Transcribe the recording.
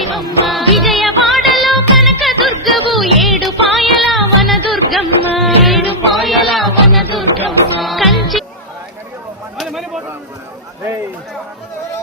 శివమ్మ విజయవాడలో కనక దుర్గవు ఏడుపాయల వన దుర్గమ్మ ఏడుపాయల వన దుర్గమ్మ కంచి